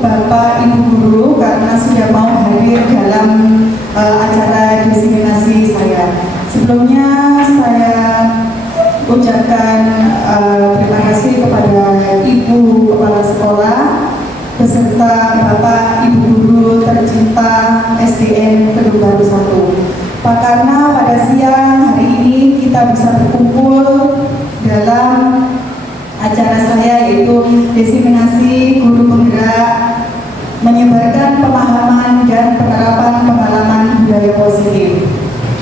Bapak Ibu Guru karena sudah mau hadir dalam acara diseminasi saya. Sebelumnya saya ucapkan terima kasih kepada Ibu Kepala Sekolah beserta Bapak Ibu Guru tercinta SDN Kedung Baru 1. Pak, karena pada siang hari ini kita bisa berkumpul dalam acara saya yaitu diseminasi guru penggerak menyebarkan pemahaman dan penerapan pengalaman budaya positif.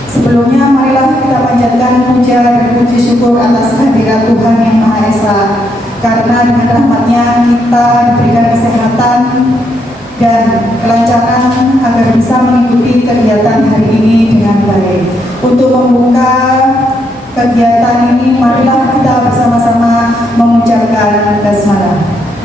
Sebelumnya marilah kita panjatkan puja dan puji syukur atas kehadirat Tuhan Yang Maha Esa, karena dengan rahmat-Nya kita diberikan kesehatan dan kelancaran agar bisa mengikuti kegiatan hari ini dengan baik. Untuk membuka kegiatan ini, marilah kita bersama-sama mengucapkan basmalah.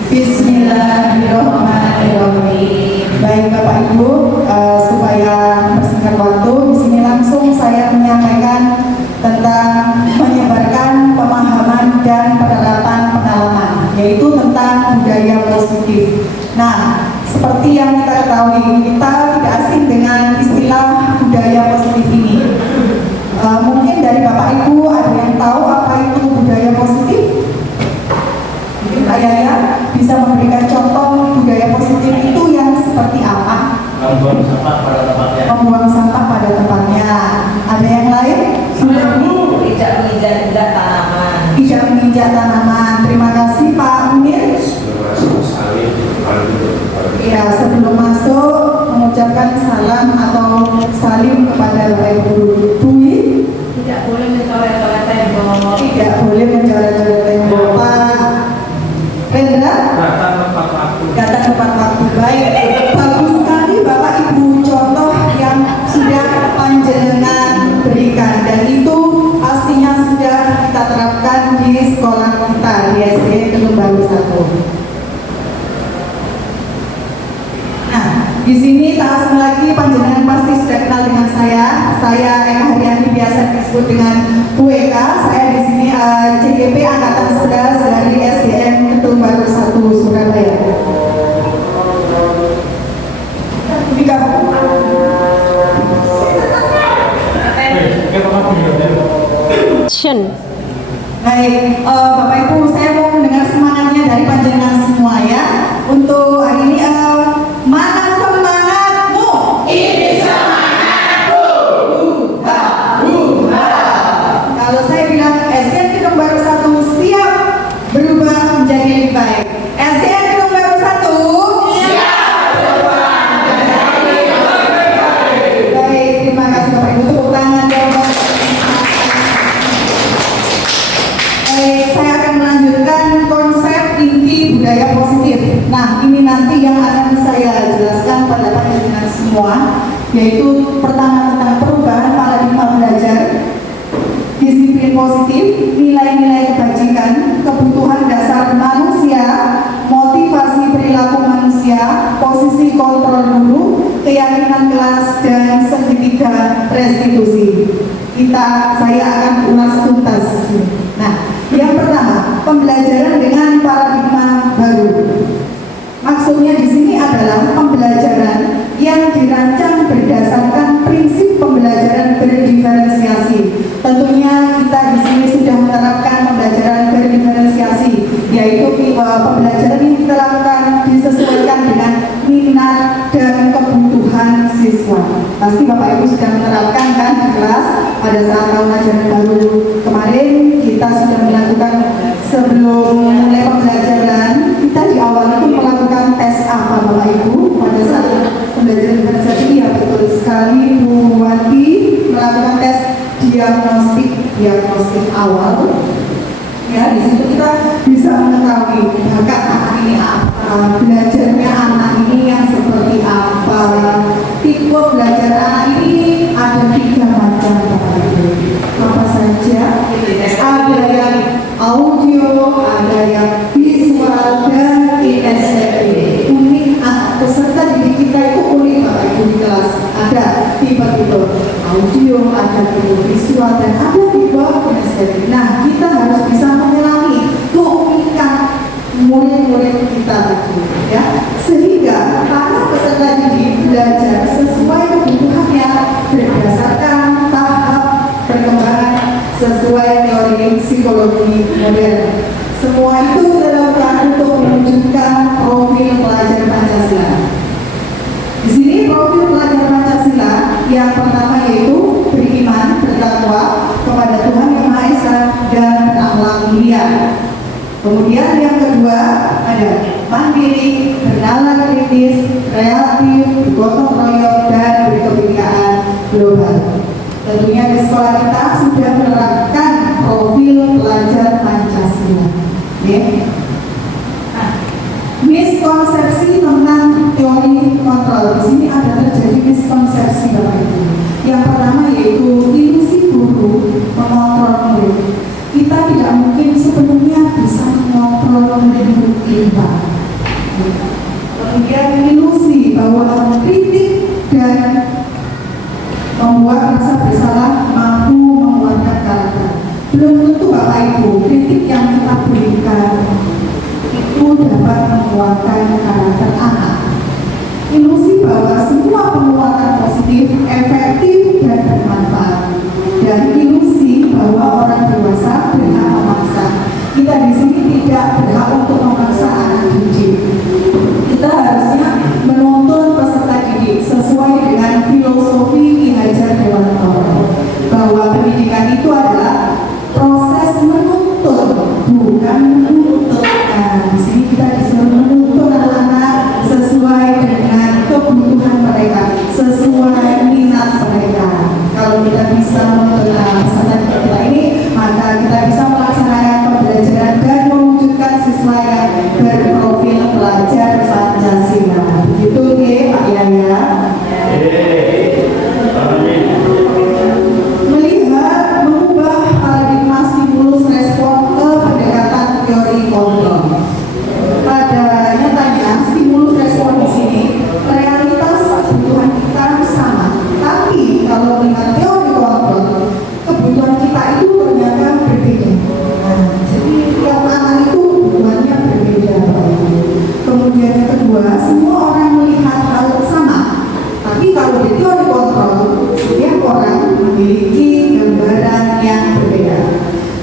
Bismillahirrahmanirrahim. Baik Bapak Ibu, supaya mempersingkat waktu, di sini langsung saya menyampaikan tentang menyebarkan pemahaman dan penerapan pengalaman, yaitu tentang budaya positif. Nah, seperti yang kita ketahui, kita tidak asing dengan istilah budaya positif ini. Mungkin dari Bapak Ibu ada yang tahu apa itu budaya positif? Mungkin Pak Yaya bisa memberikan contoh budaya positif itu yang seperti apa? Membuang sampah pada tempatnya. Membuang sampah pada tempatnya. Ada yang lain? Tidak menginjak tanaman. Tidak menginjak tanaman. Terima kasih Pak Munir. Ya, sebelum masuk mengucapkan salam atau salim kepada Bapak Ibu Dwi. Tidak boleh mencoret-coret tembok. Tidak boleh mencoret-coret tembok. Pak Rendra, kata tepat waktu. Baik, bagus sekali Bapak Ibu contoh yang sudah panjenengan berikan, dan itu pastinya sudah kita terapkan di sekolah kita di SDN Kedung Baru 1. Di sini tak asing lagi, panjenengan pasti sudah kenal dengan saya. Saya Eka Haryani, biasa disebut dengan Bu Eka. Saya di sini CGP Angkatan 11 dari SDN Kedung Baru 1 Surabaya. Baik, Bapak Ibu, saya mau mendengar semangatnya dari panjenengan semua ya. Untuk hari ini, mana semangatmu? Ini semangatku. Kalau saya bilang SDN Kedung Baru 1 siap berubah menjadi lebih baik. SDN Kedung Baru 1 siap berubah menjadi lebih baik. Baik, terima kasih Bapak Ibu. Tepuk tangan ya Bapak. Baik, saya akan melanjutkan konsep inti budaya positif. Nah, ini nanti yang akan saya jelaskan pada panjenengan semua, yaitu pertama tentang perubahan paradigma belajar, disiplin positif, nilai-nilai kebajikan, kebutuhan dasar manusia, motivasi perilaku manusia, posisi kontrol dulu, keyakinan kelas, dan segitiga restitusi. Saya akan ulas tuntas. Nah, yang pertama, pembelajaran dengan paradigma baru. Maksudnya di sini adalah pembelajaran yang dirancang berdasarkan prinsip pembelajaran berdiferensiasi. Tentunya kita di sini sudah menerapkan pembelajaran berdiferensiasi, yaitu pembelajaran yang diterapkan disesuaikan dengan minat dan kebutuhan siswa. Pasti Bapak Ibu sudah menerapkan kan di kelas pada saat tahun ajaran baru kemarin. Kita sudah melakukan, sebelum mulai pembelajaran, kita di awal itu melakukan tes apa Bapak Ibu pada saat pembelajaran diferensiasi. Ya betul sekali Bu Wati, melakukan tes diagnostik awal. Ya, di situ kita bisa mengetahui bakat anak ini apa, belajarnya anak ini yang seperti apa. Tipe belajar anak ini ada 3 macam Bapak Ibu. Apa saja? Ada yang audio, ada yang visual, dan kinesthetik. Unik, peserta didik kita itu unik Bapak Ibu di kelas. Ada tipe-tipe audio, ada tipe visual, dan ada tipe kinesthetik. Nah, kita harus bisa menyelangi keunikan murid-murid kita tadi, ya. sehingga para peserta didik belajar sesuai kebutuhannya berdasarkan tahap perkembangan sesuai teori psikologi modern. Semua itu dilakukan untuk mewujudkan profil pelajar Pancasila. Di sini profil pelajar Pancasila yang pertama yaitu beriman, bertakwa kepada Tuhan Yang Maha Esa dan berakhlak mulia. Kemudian yang kedua ada mandiri, bernalar kritis, kreatif, bergotong royong dan berkebinekaan global. Tentunya di sekolah kita sudah menerapkan profil pelajar Pancasila. Nah, miskonsepsi tentang teori kontrol. Di sini ada terjadi miskonsepsi Bapak Ibu. Yang pertama yaitu ilusi guru mengontrol murid. Kita tidak mungkin sepenuhnya bisa mengontrol murid kita. Kemudian ilusi bahwa kritik dan membuat rasa bersalah mampu menguatkan karakter. Belum tentu Bapak Ibu kritik yang kita berikan itu dapat menguatkan karakter anak. Ilusi bahwa semua penguatan positif efektif dan bermanfaat, dan ilusi bahwa orang dewasa berhak memaksa. Kita di sini tidak berhak untuk memaksa anak didik. Kita harusnya menuntun peserta didik sesuai dengan filosofi Ki Hajar Dewantara, bahwa pendidikan itu adalah proses menuntun, bukan menuntut. Nah, di sini kita disuruh menuntun anak-anak sesuai dengan kebutuhan mereka, sesuai minat mereka. Kalau kita bisa menuntun peserta didik kita ini, maka kita bisa melaksanakan pembelajaran dan mewujudkan siswa yang berprofil pelajar Pancasila. Begitu ya Pak Yaya? Melihat mengubah paradigma stimulus respon ke pendekatan teori kontrol. Pada nyatanya stimulus respon di sini realitas kebutuhan kita sama, tapi kalau dengan teori kontrol kebutuhan kita itu ternyata berbeda. Nah, jadi tiap anak itu kebutuhannya berbeda. Kemudian yang kedua, semua orang melihat hal sama, tapi kalau di teori kontrol setiap orang memiliki gambaran yang berbeda.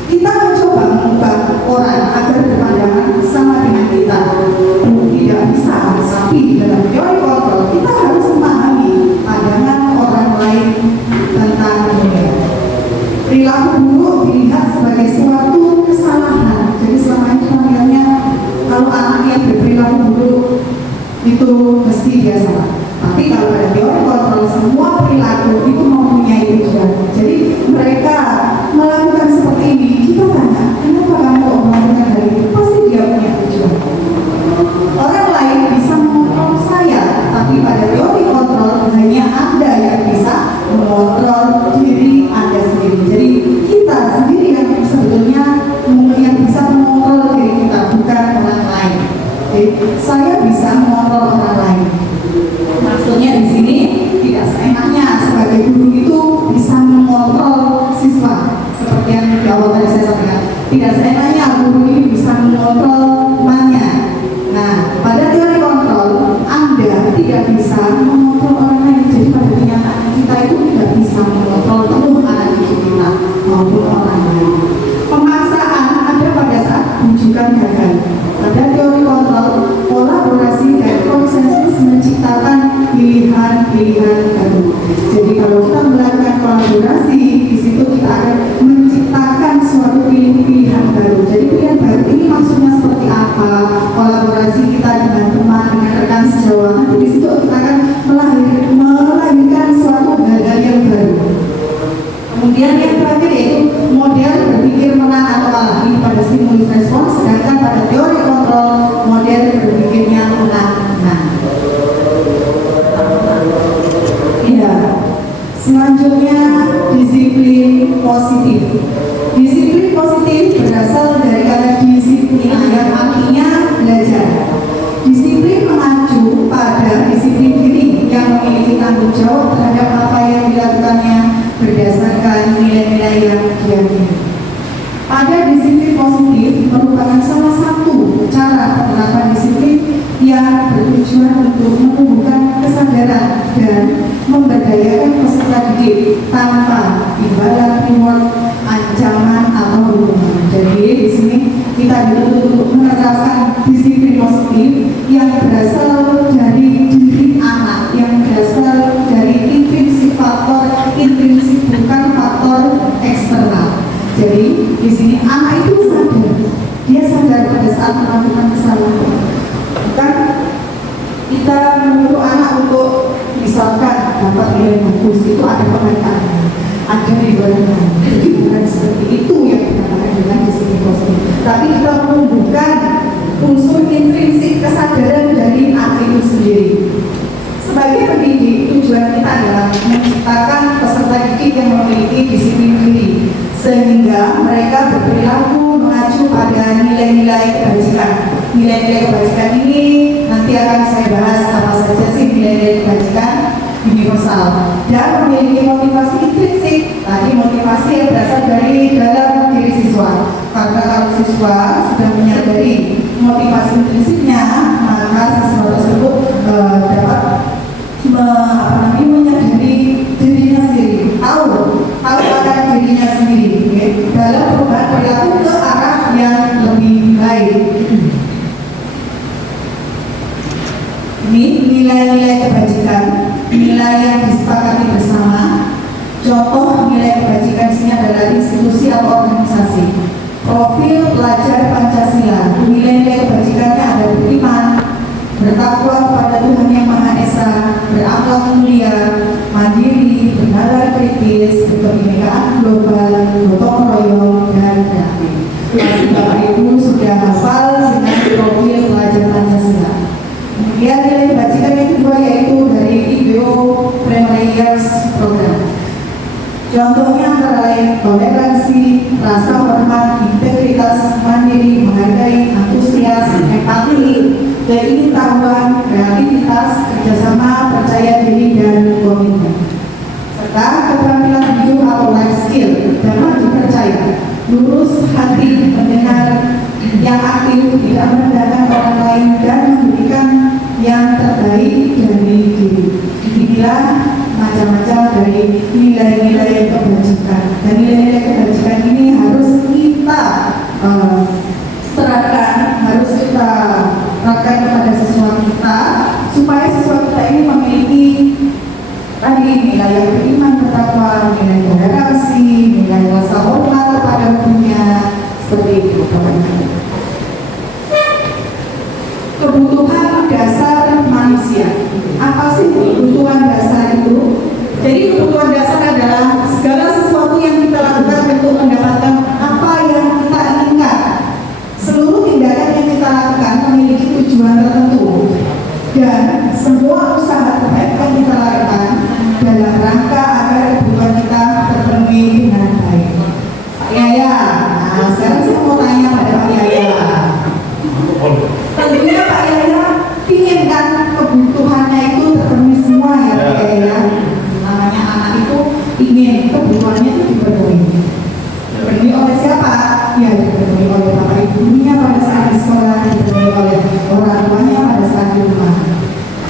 Kita mencoba mengubah orang agar berpandangan sama dengan kita. Tidak bisa, tapi dalam teori kontrol kita harus memahami pandangan orang lain tentang dunia. Perilaku buruk dilihat sebagai suatu kesalahan. Jadi selama ini pandangannya kalau anak yang berperilaku buruk itu mesti dia salah. Tapi kalau pada teori kontrol semua perilaku itu mempunyai tujuan. Jadi mereka melakukan seperti ini, kita tanya, kenapa kamu melakukan hal ini? Pasti dia punya tujuan. Orang lain bisa mengontrol saya, tapi pada teori kontrol hanya Anda yang bisa mengontrol diri Anda sendiri. Jadi kita sendiri yang sebetulnya yang bisa mengontrol diri kita, bukan orang lain. Jadi, saya bisa mengontrol orang lain. Maksudnya di sini tidak seenaknya sebagai guru itu bisa mengontrol siswa, seperti yang di awal tadi saya sampaikan. Tidak seenaknya guru ini bisa mengontrol temannya. Nah, pada teori kontrol Anda tidak bisa mengontrol orang lain. Jadi pada kenyataan kita itu tidak bisa mengontrol penuh anak didik kita maupun orang lain. Pemaksaan ada pada saat bujukan gagal. Pada teori kontrol, kolaborasi dan konsensus menciptakan pilihan-pilihan baru. Jadi kalau kita melakukan kolaborasi, di situ kita akan menciptakan suatu pilihan baru. Jadi pilihan baru ini maksudnya seperti apa? Kolaborasi kita dengan teman, dengan rekan sejawat. Nanti di situ kita akan melahirkan suatu hal-hal yang baru. Kemudian yang terakhir yaitu model berpikir menang atau kalah. Ini pada stimulus respon, sedangkan pada teori kontrol model berpikirnya menang. Iya. Selanjutnya disiplin positif. Disiplin positif berasal dari kata disiplin yang artinya belajar. Disiplin mengacu pada disiplin diri yang memiliki tanggung jawab terhadap apa yang dilakukannya berdasarkan nilai-nilai yang diyakini. Pada disiplin positif merupakan salah satu cara penerapan disiplin yang bertujuan untuk menumbuhkan kesadaran dan memberdayakan peserta didik tanpa imbalan, reward, ancaman atau hukuman. Jadi di sini kita dituntut untuk menerapkan disiplin positif yang berasal dari diri anak, yang berasal dari intrinsik faktor intrinsik, bukan faktor eksternal. Jadi di sini anak itu sadar, dia sadar pada saat melakukan kesalahan. Bukan kita menyuruh anak untuk misalkan dapat nilai bagus, itu ada penghargaan, ada rewardnya. Jadi bukan seperti itu yang kita katakan dengan disiplin positif, tapi kita menumbuhkan unsur intrinsik kesadaran dari anak itu sendiri. Sebagai pendidik, tujuan kita adalah menciptakan peserta didik yang memiliki disiplin diri, sehingga mereka berperilaku mengacu pada nilai-nilai kebajikan. Nilai-nilai kebajikan ini nanti akan saya bahas apa saja sih nilai-nilai kebajikan universal, dan memiliki motivasi intrinsik. Tadi motivasi yang berasal dari dalam diri siswa, karena kalau siswa sudah menyadari motivasi intrinsiknya, maka siswa tersebut dapat menyadari dirinya sendiri, tahu akan dirinya sendiri, dalam perubahan perilaku ke arah yang lebih baik. Ini nilai-nilai kebajikan, nilai yang disepakati bersama. Contoh nilai kebajikan sini adalah institusi atau organisasi. Profil pelajar Pancasila, nilai-nilai kebajikannya ada beriman, bertakwa kepada Tuhan Yang Maha Esa, berakhlak mulia, mandiri, bernalar kritis, berkebinekaan global, gotong royong, dan kreatif. Pasti Bapak Ibu sudah hafal dengan profil pelajar Pancasila. Kemudian nilai kebajikan yang kedua yaitu dari IBO Primary Years Program. Contohnya antara lain toleransi, rasa hormat, integritas, mandiri, menghargai, antusias, empati, keingintahuan, kreativitas, kerjasama, percaya diri, dan komitmen. Serta keterampilan hidup atau life skill, dapat dipercaya, lurus hati, mendengar, yang aktif, tidak merendahkan orang lain, dan memberikan yang terbaik dari diri. Inilah macam-macam dari nilai-nilai kebajikan. Dan nilai-nilai kebajikan ini harus kita terapkan, harus kita terapkan kepada siswa kita, supaya siswa kita ini memiliki tadi nilai yang beriman, bertakwa, nilai toleransi, nilai rasa hormat kepada gurunya, seperti itu. Kebutuhan dasar manusia. Apa sih kebutuhan dasar itu? Jadi kebutuhan dasar adalah segala sesuatu yang kita lakukan untuk mendapatkan apa yang kita inginkan. Seluruh tindakan yang kita lakukan memiliki tujuan tertentu, dan semua usaha terbaik yang kita lakukan dalam rangka agar kebutuhan kita terpenuhi dengan baik. Pak Yaya, nah sekarang saya mau tanya pada Pak Yaya. Tentunya Pak Yaya ingin kan kebutuhannya itu terpenuhi semua ya Pak Yaya. Namanya anak itu ingin kebutuhannya itu dipenuhi. Dipenuhi oleh siapa? Ya dipenuhi oleh bapak ibunya pada saat di sekolah, dipenuhi oleh orang tuanya pada saat di rumah.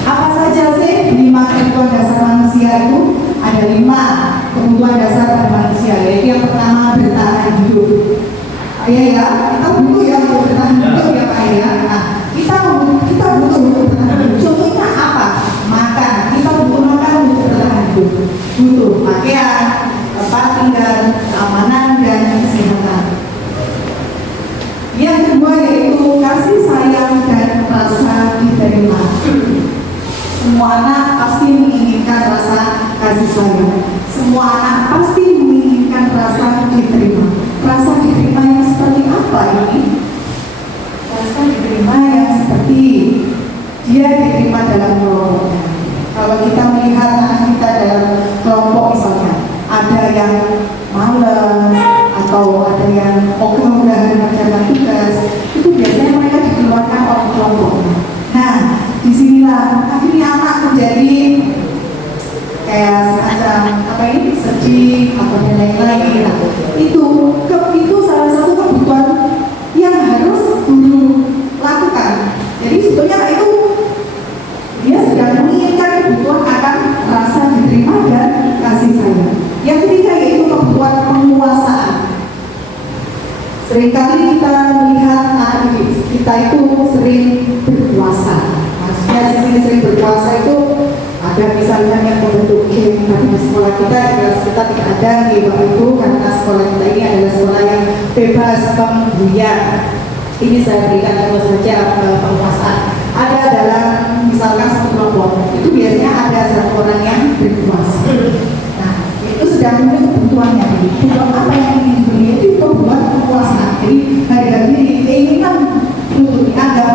Apa saja sih 5 kebutuhan dasar manusia itu? Ada 5 kebutuhan dasar manusia, yaitu yang pertama bertahan hidup. Ya, kita butuh ya untuk bertahan hidup ya Pak ya. Nah, kita butuh untuk bertahan hidup. Contohnya apa? Makan. Kita butuh makan untuk bertahan hidup. Butuh pakaian, tempat tinggal, keamanan, dan kesehatan. Yang kedua yaitu kasih sayang dan rasa diterima. Semua anak pasti menginginkan rasa kasih sayang. Semua anak pasti menginginkan rasa diterima. Rasa diterima yang seperti apa ini? Rasa diterima yang seperti dia diterima dalam kelompoknya. Kalau kita melihat anak kita dalam kelompok misalnya, ada yang malas atau ada yang ogah-ogahan mengerjakan tugas, itu biasanya mereka dikeluarkan oleh kelompoknya. Nah, disinilah akhirnya anak menjadi kayak semacam apa ini sedih atau yang lain-lain. Nah, itu salah satu kebutuhan yang harus guru lakukan. Jadi sebetulnya itu Dia sedang menginginkan kebutuhan akan rasa diterima dan kasih sayang. Yang ketiga yaitu kebutuhan penguasaan. Seringkali kita melihat anak didik kita itu sering berkuasa. Maksudnya sering berkuasa itu ada misalnya yang membentuk geng, tapi di sekolah kita tidak ada game itu karena sekolah kita ini adalah sekolah yang bebas pemberian. Ini saya berikan contoh saja penguasaan. Ada dalam misalkan satu kelompok itu biasanya ada satu orang yang berkuasa. Nah itu sedang memenuhi kebutuhannya. Kebutuhan apa yang ingin dibeli itu kebutuhan kekuasaan. Jadi harga diri keinginan untuk dianggap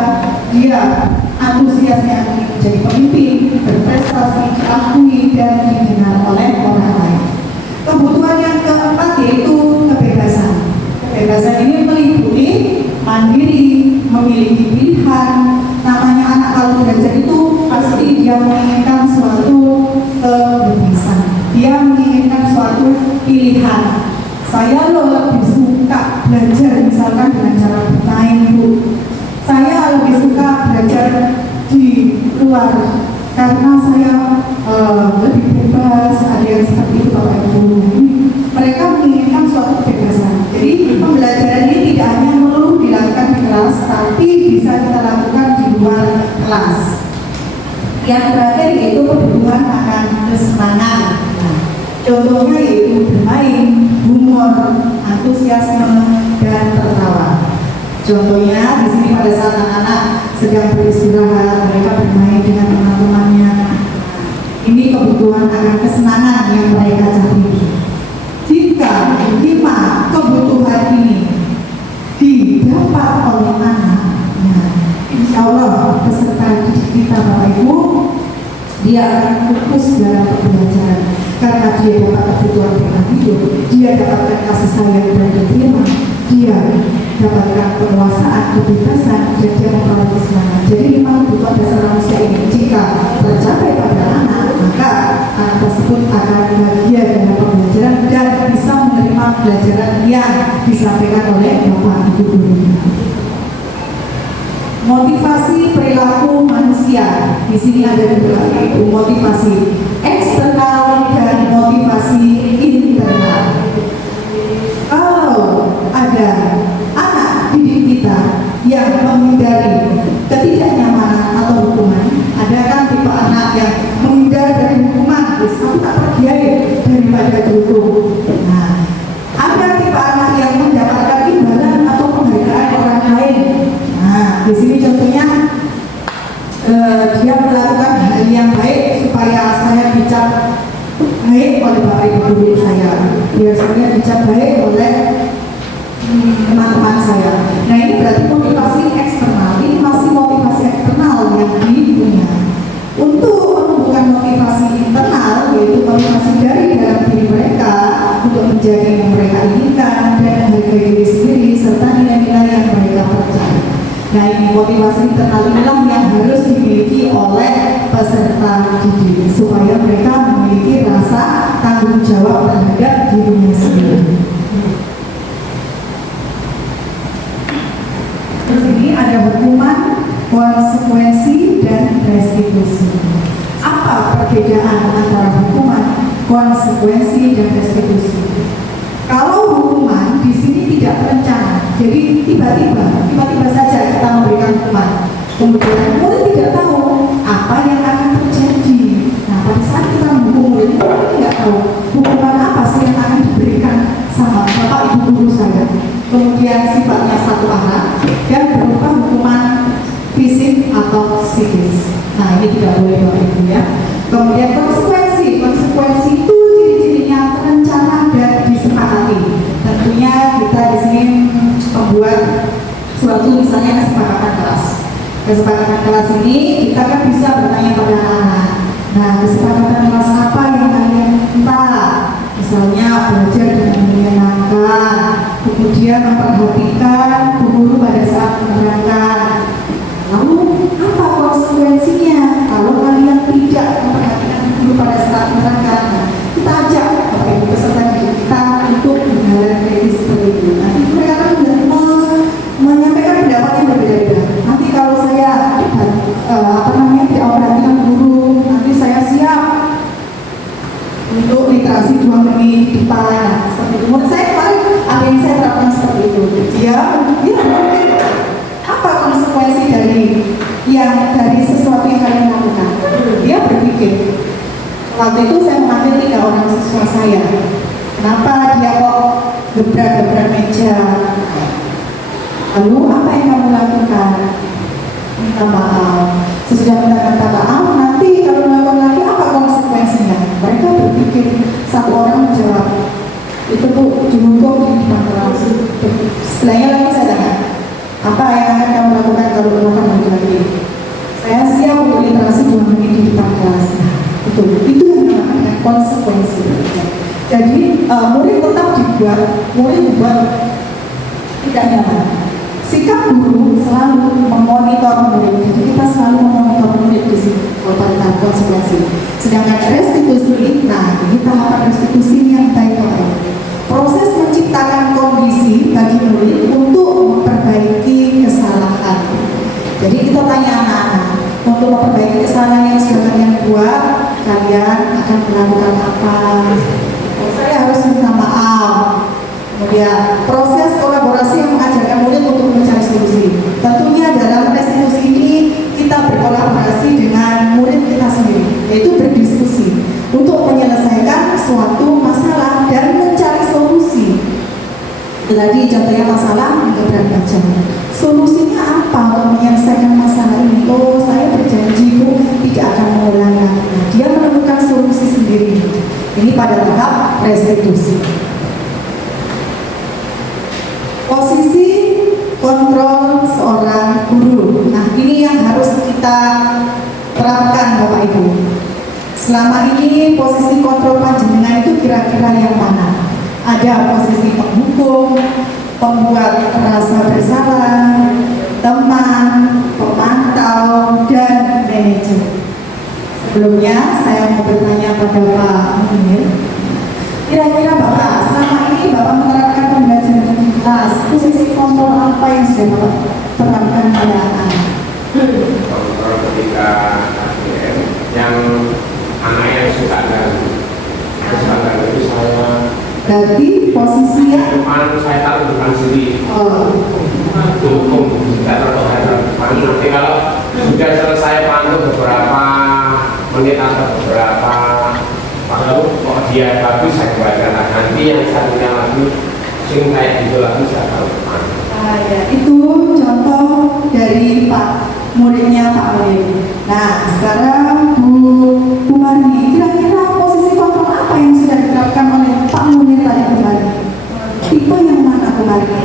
dia antusiasnya ingin menjadi pemimpin, berprestasi, diakui dan didengar oleh orang lain. Kebutuhan yang keempat yaitu kebebasan. Kebebasan ini meliputi mandiri, memiliki pilihan. Namanya anak kalau belajar itu pasti dia menginginkan suatu kebebasan. Dia menginginkan suatu pilihan. Saya lebih suka belajar misalkan dengan cara bermain Bu. Saya lebih suka belajar di luar karena saya lebih bebas. Ada yang seperti itu Bapak Ibu. Mereka menginginkan suatu kebebasan. Jadi pembelajaran ini tidak hanya melulu dilakukan di kelas, tapi bisa kita lakukan di luar kelas. Yang terakhir yaitu kebutuhan akan kesenangan. Nah, contohnya yaitu bermain, humor, antusiasme, dan tertawa. Contohnya di sini pada saat anak-anak sedang beristirahat, mereka bermain dengan teman-temannya. Ini kebutuhan akan kesenangan yang mereka cari. Jika 5 kebutuhan ini didapat oleh anak, nah, insya Allah peserta didik kita Bapak Ibu, dia akan fokus dalam pembelajaran karena dia dapat kebutuhan dengan hidup, dia dapatkan kasih sayang dan diterima, dia dapatkan penguasaan, kebebasan, dan dia memperoleh kesenangan. Jadi 5 kebutuhan dasar manusia ini jika tercapai pada anak, maka anak tersebut akan bahagia dengan pembelajaran dan bisa menerima pelajaran yang disampaikan oleh Bapak Ibu guru. Motivasi perilaku manusia di sini ada dua, yaitu motivasi eksternal dan motivasi internal. Kalau ada anak didik kita yang menghindari ketidaknyamanan atau hukuman, ada kan tipe anak yang menghindar dari hukuman, aku tak pergi daripada dihukum. Nah, ada tipe anak yang mendapatkan imbalan atau penghargaan orang lain. Nah, di sini contohnya dia melakukan hal yang baik supaya saya dicap baik oleh Bapak Ibu guru saya. Biasanya dicap baik oleh teman-teman saya. Nah, ini berarti motivasi eksternal. Ini masih motivasi eksternal yang dipunya. Untuk menumbuhkan motivasi internal, yaitu motivasi dari dalam diri mereka untuk menjadi yang mereka inginkan dan menghargai diri sendiri serta nilai-nilai yang mereka percaya. Nah, ini motivasi internal inilah yang harus dimiliki oleh peserta didik supaya mereka memiliki rasa tanggung jawab terhadap dirinya sendiri. Terus ini ada hukuman, konsekuensi, dan restitusi. Apa perbedaan antara hukuman, konsekuensi, dan restitusi? Kalau hukuman di sini tidak terencana, jadi tiba-tiba saja kita memberikan hukuman. Kemudian murid tidak tahu apa yang akan terjadi. Nah, pada saat kita menghukum murid, kita tidak tahu hukuman apa sih yang akan diberikan sama Bapak Ibu guru saya. Kemudian sifatnya satu arah dan berupa hukuman fisik atau psikis. Nah, ini tidak boleh Bapak Ibu ya. Kemudian konsekuensi itu ciri-cirinya terencana dan disepakati. Tentunya kita di sini membuat suatu misalnya kesepakatan kelas. Kesepakatan kelas ini kita kan bisa bertanya pada anak. Nah, kesepakatan kelas apa yang kalian minta? Misalnya belajar dengan menyenangkan, kemudian memperhatikan guru pada saat menerangkan. Lalu apa konsekuensinya kalau kalian tidak memperhatikan guru pada saat menerangkan? Kita ajak Bapak Ibu peserta didik kita untuk berjalan kritis seperti itu. Nanti mereka kan menyampaikan pendapat yang berbeda-beda. Nanti kalau saya tidak Waktu itu saya memanggil 3 orang siswa saya. Kenapa dia kok gebrak-gebrak meja? Lalu apa yang kamu lakukan? Minta maaf. Sesudah minta maaf, nanti kalau melakukan lagi apa konsekuensinya? Mereka berpikir, satu orang menjawab, itu Bu, dihukum di depan kelas. Sebelahnya lagi saya tanya, apa yang akan kamu lakukan kalau melakukan lagi? Saya siap untuk literasi 2 menit di depan kelas. Nah, itu yang namanya konsekuensi. Jadi murid tetap dibuat tidak nyaman. Sikap guru selalu memonitor murid. Jadi kita selalu memonitor murid di sini tentang konsekuensi. Sedangkan restitusi, nah ini tahapan restitusi yang baik. Proses menciptakan kondisi bagi murid untuk memperbaiki kesalahan. Jadi kita tanya anak-anak, untuk memperbaiki kesalahan yang sudah kalian buat, kalian akan melakukan apa? Saya harus minta maaf. Kemudian proses kolaborasi yang mengajarkan murid untuk mencari solusi. Tentunya dalam restitusi ini kita berkolaborasi dengan murid kita sendiri, yaitu berdiskusi untuk menyelesaikan suatu masalah dan mencari solusi. Tadi contohnya masalah gebrak baca. Solusinya apa untuk menyelesaikan masalah ini? Oh, saya berjanji Bu tidak akan mengulang lagi. Dia menemukan solusi sendiri. Ini pada tahap restitusi. Posisi kontrol seorang guru. Nah, ini yang harus kita terapkan Bapak Ibu. Selama ini posisi kontrol panjenengan itu kira-kira yang mana? Ada posisi penghukum, pembuat rasa bersalah, teman, pemantau, dan manajer. Sebelumnya saya mau bertanya pada Pak Munir. Kira-kira Bapak, selama ini Bapak menerapkan pembelajaran di kelas, posisi kontrol apa yang sudah Bapak terapkan pada anak? Kontrol ketika ADM yang anak yang suka ganggu itu saya Berarti posisinya depan, saya taruh depan sini dihukum, tidak terhadap depan. Nanti kalau sudah selesai pantau beberapa menit atau beberapa waktu, kok dia bagus saya buatkan, nanti yang satunya lagi sing kayak gitu lagi saya taruh depan. ya. Itu contoh dari Pak muridnya Pak Munir. Nah, sekarang Bu Marni, kira-kira posisi kontrol apa yang sudah diterapkan oleh Pak Munir tadi kemarin? Tipe yang mana Bu Marni?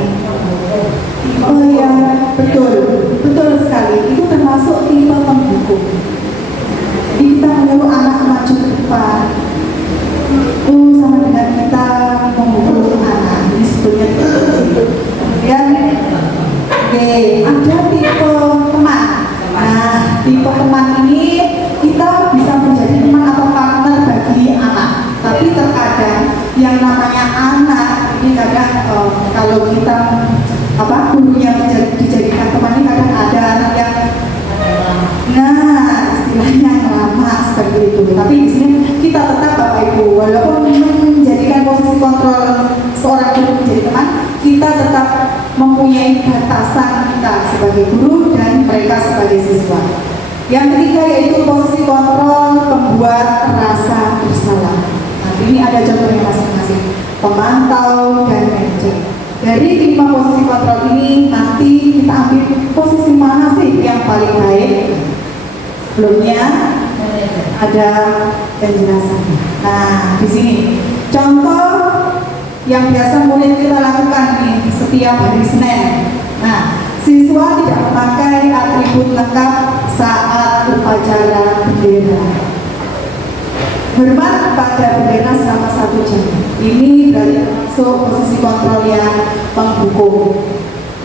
Tipe yang betul sekali. Itu termasuk tipe penghukum. Jadi kita menyuruh anak maju ke depan. Itu sama dengan kita memukul anak. Ini sebetulnya kemudian ada tipe teman. Nah, tipe teman ini kita bisa menjadi teman atau partner bagi anak. Tapi terkadang yang namanya anak ini kadang kalau kita gurunya dijadikan teman ini kadang ada anak yang istilahnya lama seperti itu. Tapi di sini kita tetap Bapak Ibu, walaupun menjadikan posisi kontrol seorang guru menjadi teman, kita tetap mempunyai batasan kita sebagai guru dan mereka sebagai siswa. Yang ketiga yaitu posisi kontrol pembuat rasa bersalah. Nah, ini ada contohnya masing-masing, pemantau dan manajer. Dari 5 posisi kontrol ini nanti kita ambil posisi mana sih yang paling baik. Sebelumnya ada penjelasan. Nah, di sini contoh yang biasa murid kita lakukan nih setiap hari Senin. Nah, siswa tidak memakai atribut lengkap saat upacara bendera. Hormat pada bendera selama 1 jam. Ini berarti masuk posisi kontrol yang menghukum.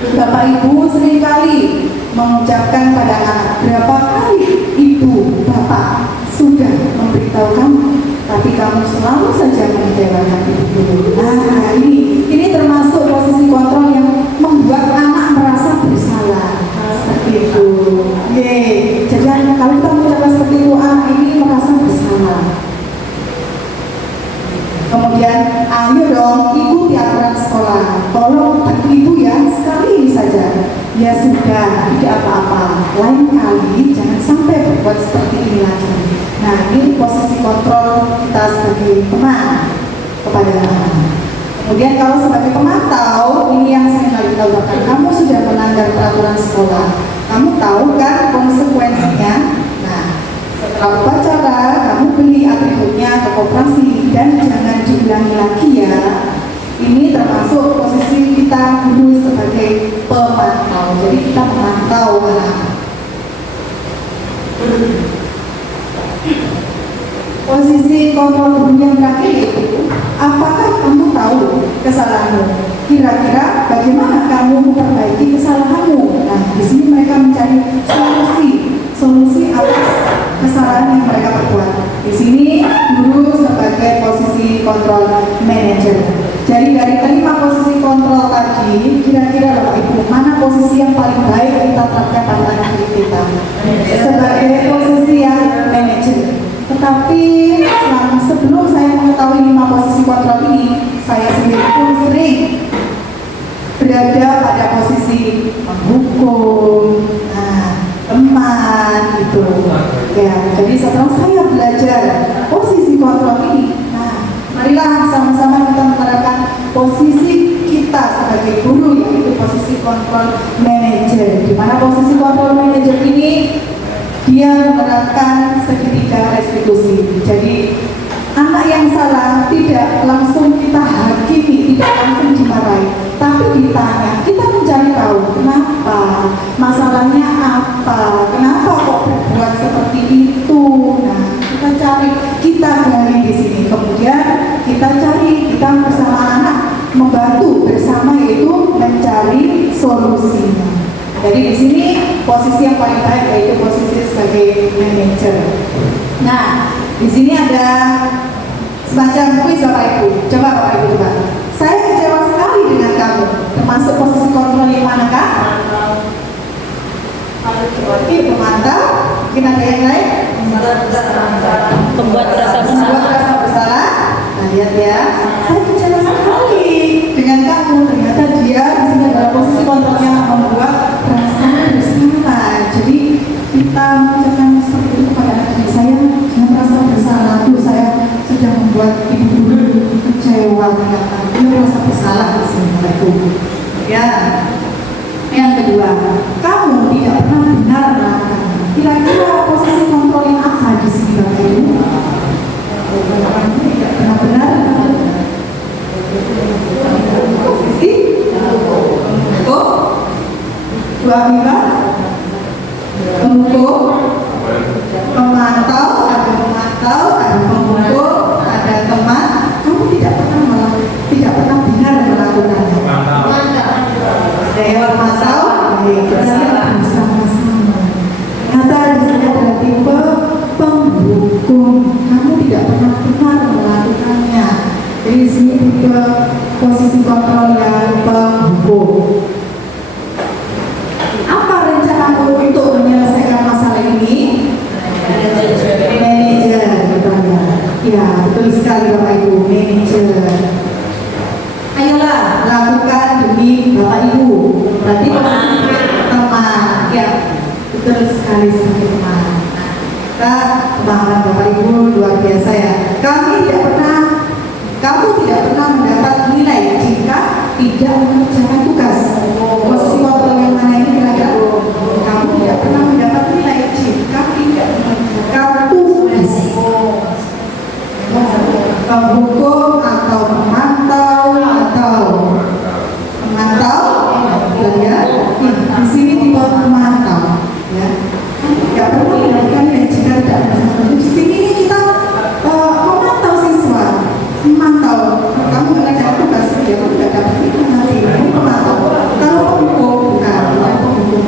Bapak Ibu seringkali mengucapkan pada anak, berapa kali Ibu, Bapak sudah memberitahu kamu, tapi kamu selalu saja mengecewakan Ibu. Nah, ini termasuk posisi kontrol yang membuat anak merasa bersalah. Seperti itu. Jadi kalau kita mengucapkan seperti itu, anak ini merasa bersalah. Kemudian, ayo dong ikuti aturan sekolah. Tolong Ibu ya, sekali ini saja. Ya sudah, tidak apa-apa. Lain kali jangan sampai berbuat seperti ini lagi. Nah, ini posisi kontrol kita sebagai teman kepada anak. Kemudian kalau sebagai pemantau, ini yang saya lagi tawarkan, kamu sudah melanggar peraturan sekolah, kamu tahu kan konsekuensinya. Nah, setelah upacara, kamu beli atributnya ke koperasi dan jangan diulangi lagi ya. Ini termasuk posisi kita guru sebagai pemantau. Jadi kita memantau anak. Posisi kontrol guru yang terakhir itu, apakah kamu tahu kesalahanmu? Kira-kira bagaimana kamu memperbaiki kesalahanmu? Nah, di sini mereka mencari solusi atas kesalahan yang mereka perbuat. Di sini guru sebagai posisi kontrol manager. Jadi dari kelima posisi kontrol tadi, kira-kira Bapak Ibu, mana posisi yang paling baik kita terapkan pada anak kita? Sebagai posisi yang manager. Tetapi sebelum saya mengetahui 5 posisi kontrol ini, saya sendiri pun sering berada pada posisi menghukum, teman gitu. Ya, jadi setelah saya belajar posisi kontrol ini, marilah sama-sama kita menerapkan posisi kita sebagai guru, yaitu posisi kontrol manager. Di mana posisi kontrol manager ini dia menerapkan segitiga restitusi. Jadi anak yang salah tidak langsung kita hakimi, tidak langsung dimarahi, tapi ditanya, kita mencari tahu kenapa, masalahnya apa, kenapa kok berbuat seperti itu. Nah, kita cari, kita gali di sini. Kemudian kita cari, kita bersama anak membantu bersama, yaitu mencari solusinya. Jadi di sini posisi yang paling baik yaitu posisi sebagai manajer. Nah, di sini ada semacam kuis Bapak Ibu. Coba Bapak Ibu coba. Saya kecewa sekali dengan kamu. Termasuk posisi kontrol yang manakah? Oke, pemantau. Mungkin ada yang lain? Pembuat rasa Membuat rasa bersalah. Nah, lihat ya. Saya kecewa sekali dengan kamu. Ternyata dia di sini adalah posisi kontrol yang membuat rasa bersalah. Jadi kita mengucapkan seperti itu pada anak didik saya, jangan merasa bersalah. Tuh, saya sudah membuat ibu guru kecewa ternyata. Dia merasa bersalah di sini, Bapak Ibu. Ya. Yang kedua, kamu tidak pernah benar melakukan. Kira-kira posisi kontrol yang apa di sini, Bapak Ibu? Kamu tidak pernah benar. Posisi untuk dua minggu untuk memantau, ada pemukul, ada teman. Kamu tidak pernah benar melakukannya. Dewan mantau, bersama-sama. Ternyata di sini ada tipe penghukum. Kamu tidak pernah benar melakukannya. Jadi di sini tipe posisi kontrol yang penghukum. Apa rencanamu untuk menyelesaikan masalah ini? Manajer, katanya. Ya, betul sekali Bapak Ibu, manajer. Ayolah, lakukan demi Bapak Ibu. Berarti posisi teman. Ya, betul sekali sebagai teman. Kita pemahaman Bapak Ibu luar biasa ya. Kamu tidak pernah mendapat nilai jika tidak mengerjakan tugas. Posisi kontrol yang mana ini kira-kira? Kamu tidak pernah mendapat nilai jika tidak mengerjakan tugas. Penghukum atau memantau ya. Di sini tipe memantau ya. Tidak perlu dinaikkan ya jika tidak mengerjakan. Di sini kita memantau siswa, kamu mengerjakan tugas ya, kamu tidak dapat itu nanti memantau. Kalau penghukum bukan penghukum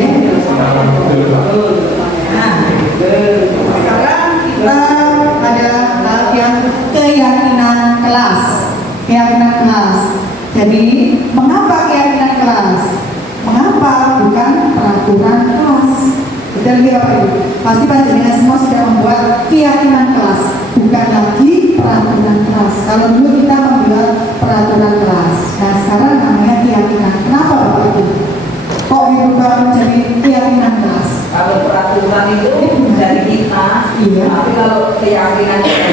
ya. Nah, sekarang kita ada bagian keyakinan kelas. Jadi, mengapa keyakinan kelas? Mengapa bukan peraturan kelas? Betul ya Pak Ibu? Pasti panjenengan semua sudah membuat keyakinan kelas, bukan lagi peraturan kelas. Kalau dulu kita membuat peraturan kelas, nah sekarang namanya keyakinan. Kenapa Bapak Ibu? Kok berubah menjadi keyakinan kelas? Kalau peraturan itu dari kita, Iya. tapi kalau keyakinan kita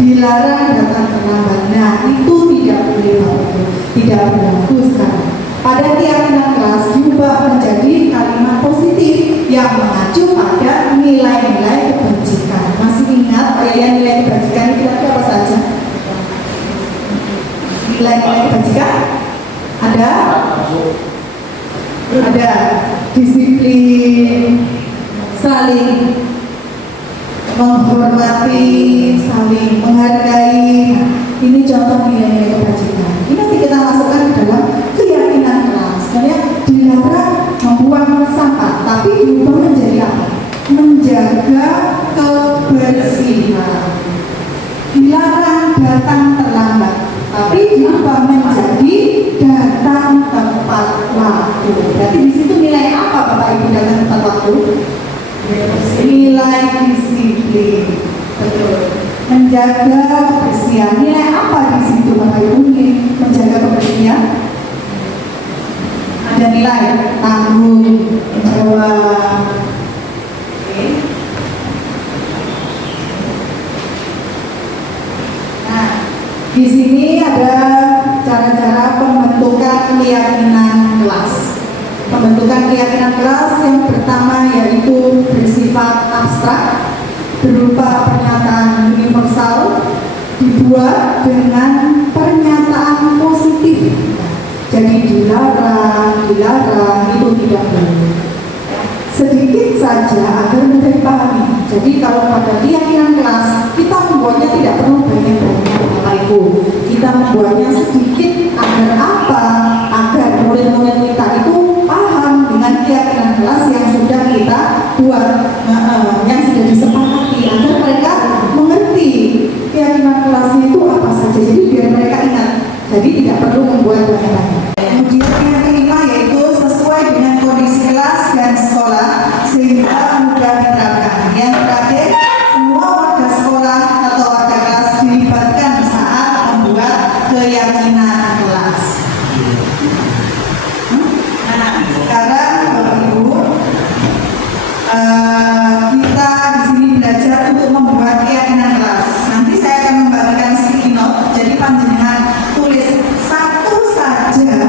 dilarang datang terlambat. Nah, itu tidak boleh Bapak Ibu, tidak berlaku sekarang. Pada keyakinan kelas diubah menjadi kalimat positif yang mengacu pada nilai-nilai kebajikan. Masih ingat ya nilai kebajikan itu apa saja? Nilai-nilai kebajikan ada disiplin, saling menghormati, saling menghargai. Ini contoh nilai-nilai kebajikan. Ini nanti kita masukkan ke dalam keyakinan kelas. Sebenarnya dilarang membuang sampah, tapi diubah menjadi apa? Menjaga kebersihan. Dilarang datang terlambat, tapi diubah menjadi datang tepat waktu. Berarti di situ nilai apa Bapak Ibu datang tepat waktu? Nilai disiplin. Betul. Menjaga kebersihan. Nilai apa di situ Bapak Ibu? Menjaga kebersihan. Ada nilai tanggung jawab. Oke. Nah, di sini ada cara-cara pembentukan keyakinan kelas. Pembentukan keyakinan kelas yang pertama yaitu bersifat abstrak, berupa pernyataan universal, dibuat dengan pernyataan positif. Jadi dilarang itu tidak boleh. Sedikit saja agar mudah dipahami. Jadi kalau pada keyakinan kelas kita membuatnya tidak perlu banyak-banyak Bapak Ibu. Kita membuatnya sedikit agar apa? Agar murid-murid kita itu paham dengan keyakinan kelas yang sudah kita buat, yang sudah disepakati, agar mereka mengerti keyakinan kelasnya itu apa saja. Jadi biar mereka ingat. Jadi tidak perlu membuat banyak-banyak. Kemudian yang kelima yaitu sesuai dengan kondisi kelas dan sekolah sehingga mudah diterapkan. Yang terakhir, semua warga sekolah atau warga kelas dilibatkan saat membuat keyakinan kelas. Nah, sekarang Bapak Ibu, kita di sini belajar untuk membuat keyakinan kelas. Nanti saya akan membagikan sticky note. Jadi panjenengan tulis satu saja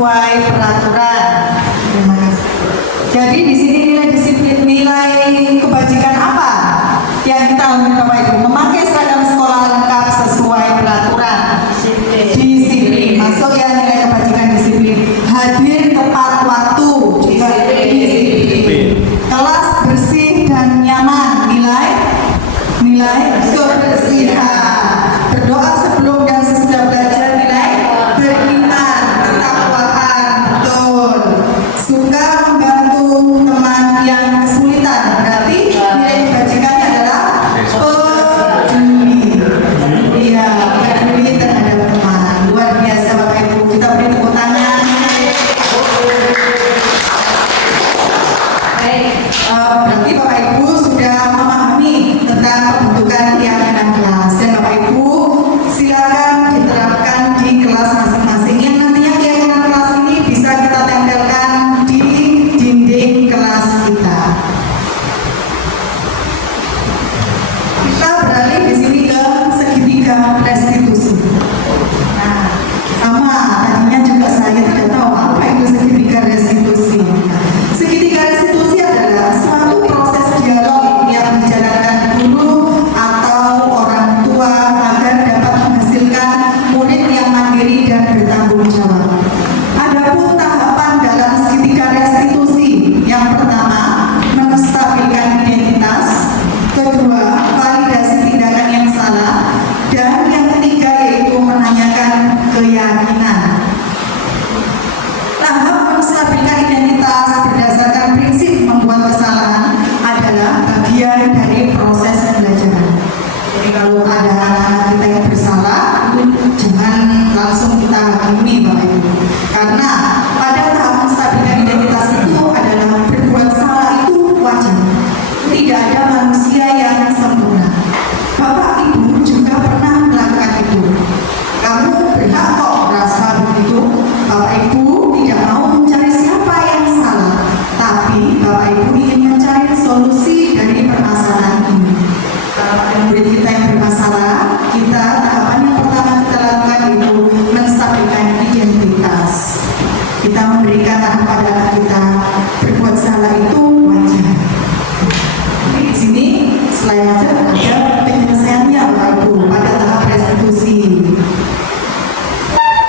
sesuai peraturan. Terima kasih. Jadi di sini nilai disiplin, nilai kebajikan apa yang kita alami Bapak Ibu? Memakai seragam sekolah lengkap sesuai peraturan. Disiplin. Masuk ya nilai kebajikan disiplin. Hadir tepat waktu. Disiplin. Kelas bersih dan nyaman. Nilai kebersihan. Berdoa sebelum dan sesudah belajar. Nilai beriman, ketakwaan. Betul. Suka membantu teman yang kesulitan. Berarti nilai kebajikannya adalah peduli. Iya, peduli terhadap teman. Luar biasa Bapak Ibu. Kita beri tepuk tangan. Berarti Bapak Ibu sudah memahami tentang pembentukan keyakinan kelas, dan Bapak Ibu silakan diterapkan di kelas masing-masing. Yang nantinya keyakinan kelas ini bisa kita tempelkan di dinding kelas kita. Kita beralih di sini ke segitiga restitusi. Nah, sama tadinya juga saya tidak tahu apa itu segitiga restitusi. Segitiga restitusi adalah suatu proses dialog yang dijalankan guru atau orang tua agar dapat menghasilkan murid yang mandiri dan bertanggung jawab. Adapun tahapan dalam segitiga restitusi, yang pertama menstabilkan identitas, kedua validasi tindakan yang salah, dan yang ketiga yaitu menanyakan keyakinan. Tahap menstabilkan identitas berdasarkan prinsip membuat kesalahan adalah bagian dari proses pembelajaran. Jadi kalau ada anak-anak kita yang bersalah, jangan langsung kita hakimi Bapak Ibu. Karena pada tahap menstabilkan identitas itu adalah berbuat salah itu wajar. Tidak ada manusia yang sempurna. Bapak Ibu juga pernah melakukan itu. Kamu berhak kok merasa begitu. Bapak Ibu tidak mau mencari siapa yang salah, tapi Bapak Ibu ingin mencari solusi dari permasalahan ini. Kalau ada murid kita yang bermasalah, kita tahapan yang pertama kita lakukan itu menstabilkan identitas. Kita memberikan anak pada anak kita berbuat salah itu wajar. Di sini selain wajar ada penyelesaiannya Bapak Ibu pada tahap restitusi.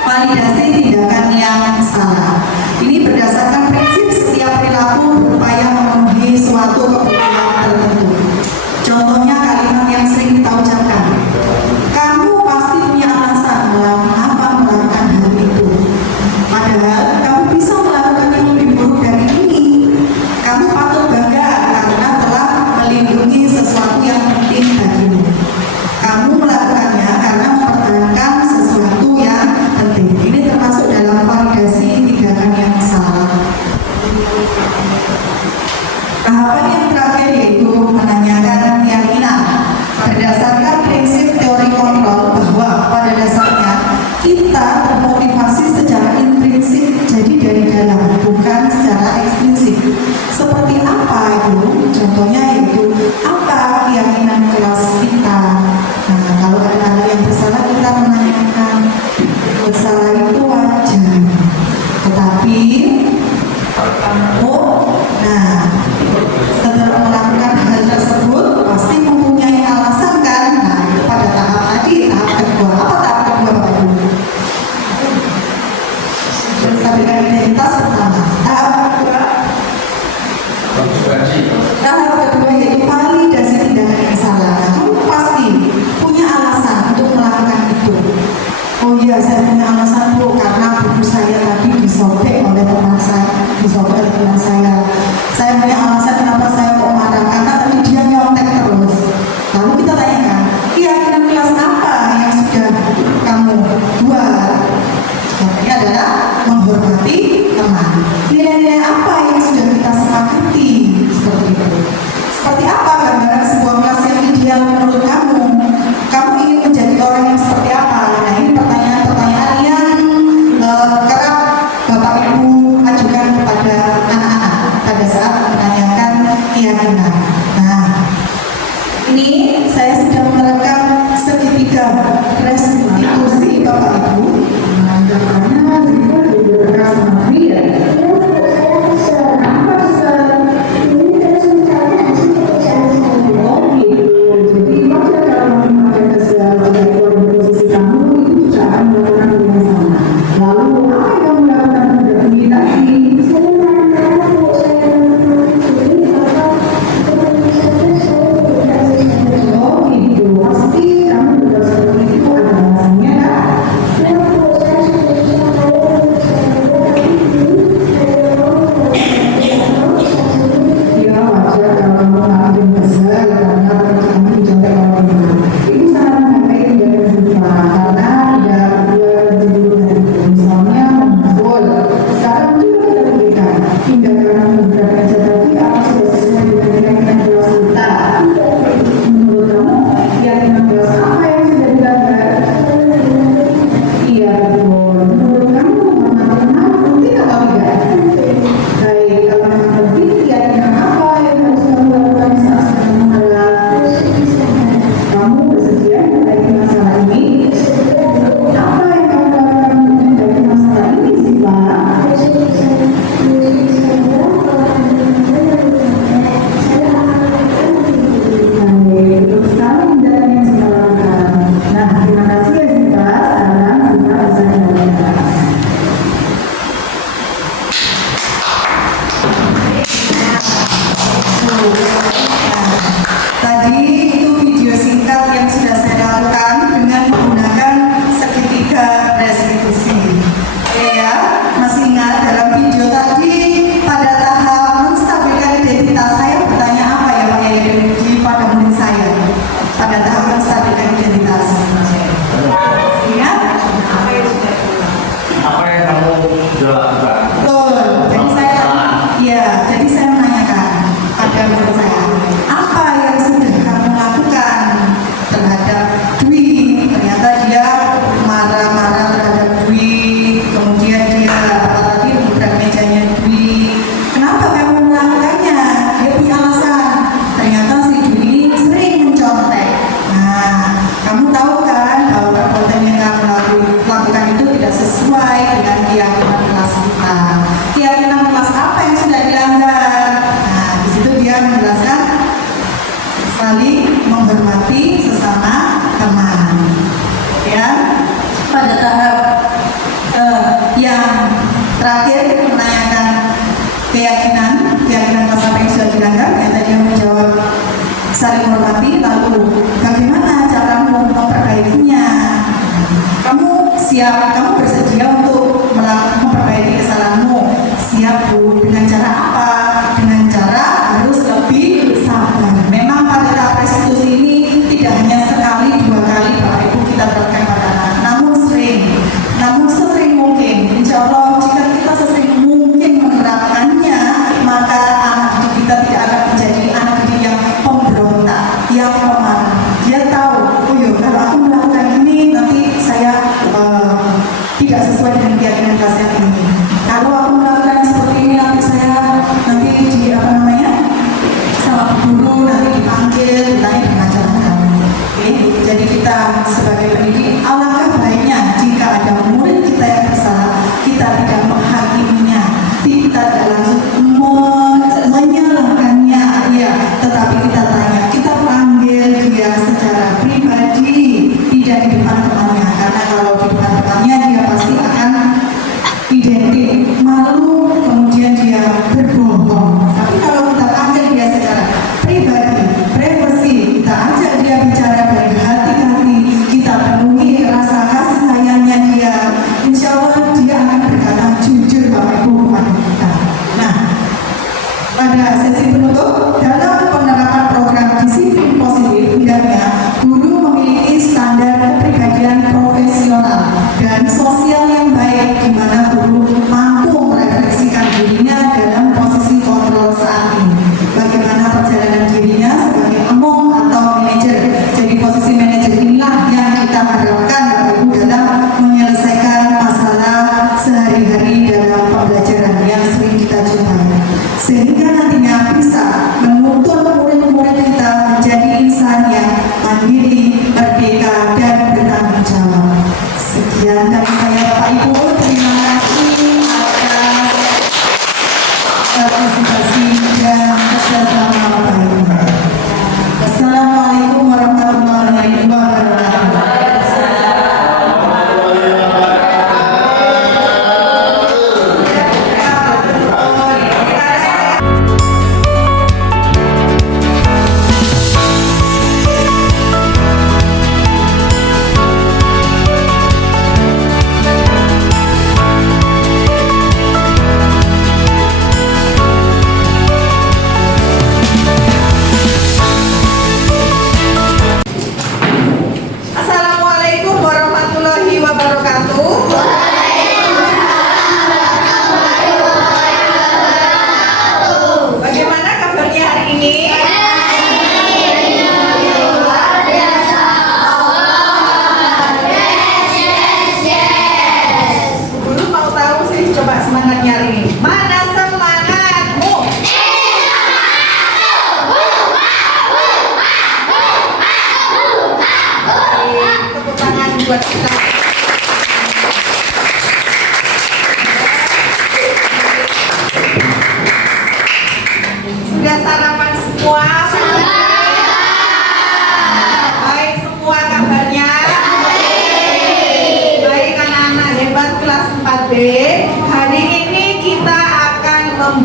Validasi tindakan yang salah. Ini berdasarkan prinsip setiap perilaku berupaya memenuhi suatu kebutuhan tertentu. Contohnya kalimat yang sering kita ucapkan. Kamu pasti punya alasan mengapa melakukan hal itu. Padahal kamu bisa melakukan yang lebih buruk dari ini. Kamu patut bangga karena telah melindungi sesuatu yang penting bagimu. Kamu melakukannya karena mempertahankan sesuatu yang penting. Ini termasuk dalam validasi tindakan yang salah. Tahapan yang terakhir yaitu menanyakan keyakinan. Berdasarkan prinsip teori kontrol bahwa pada dasarnya kita termotivasi secara intrinsik, jadi dari dalam, bukan secara ekstrinsik. Seperti apa itu? Contohnya yaitu apa keyakinan kelas kita. Nah, kalau ada anak yang bersalah kita menanyakan, bersalah itu wajar. Tetapi kamu, setelah melakukan hal tersebut pasti mempunyai alasan kan? Nah, itu pada tahap tadi, tahap kedua. Apa tahap kedua Bapak Ibu? Menstabilkan identitas pertama. Tahap kedua yaitu validasi tindakan yang salah. Kamu pasti punya alasan untuk melakukan itu. Oh iya, saya punya alasan Bu, karena buku saya tadi disobek oleh teman saya, disobek oleh teman saya. Saya punya alasan kenapa saya kok marah, karena tadi dia nyontek terus. Lalu kita tanyakan, keyakinan kelas apa yang sudah kamu buat? Jawabannya adalah menghormati teman. Nilai-nilai apa yang sudah kita sepakati? Seperti itu. Seperti apa Hingga karena menggunakan tetapi apa sudah sesuai dengan keyakinan jelas kita? Menurut kamu, keyakinan jelas apa yang sudah dilanggar? Iya betul. Menurut kamu hormati anak penting atau tidak? Baik, kalau memang penting, keyakinan apa yang harus kamu lakukan saat sedang menghadap? Kamu bersedia memperbaiki masalah ini? Apa yang kamu lakukan untuk memperbaiki masalah ini sih, Pak? Baik, betul sekali tindakan yang kita lakukan. Nah, terima kasih ya Sinta. Sekarang kita bisa jalankan. Tadi itu video singkat yang sudah saya lakukan dengan menggunakan segitiga restitusi. Ya, masih ingat dalam video tadi pada tahap menstabilkan identitas saya bertanya apa ya Pak Yaya pada murid saya pada tahap menstabilkan identitas. Ingat? Apa yang kamu sudah lakukan? Betul. Jadi saya menanyakan pada murid saya, apa yang sudah kamu lakukan terhadap Dwi? Ternyata dia marah-marah terhadap Dwi, kemudian dia apa tadi menabrak mejanya Dwi. Kenapa kamu melakukannya? Dia punya alasan. Ternyata si Dwi ini sering mencontek. Nah, kamu tahu kan bahwa perbuatan yang kamu lakukan itu tidak sesuai dengan keyakinan kelas kita. Keyakinan kelas apa yang sudah dilanggar? Nah, di situ dia menjelaskan saling menghormati sesama teman. Ya, pada tahap yang terakhir menanyakan keyakinan kelas apa yang sudah dilanggar. Ternyata dia menjawab saling menghormati. Lalu bagaimana caramu memperbaikinya? Kamu siap, kamu bersedia untuk memperbaiki kesalahanmu? Siap Bu, dengan cara apa? Dengan cara harus lebih sabar. Memang pada tahap restitusi ini tidak hanya sekali, dua kali Bapak Ibu kita terapkan pada anak, namun sesering mungkin. Insya Allah jika kita sesering mungkin menerapkannya, maka anak didik kita tidak akan menjadi anak didik yang pemberontak, yang pemarah. Dia tahu, oh iya, kalau aku melakukan ini nanti saya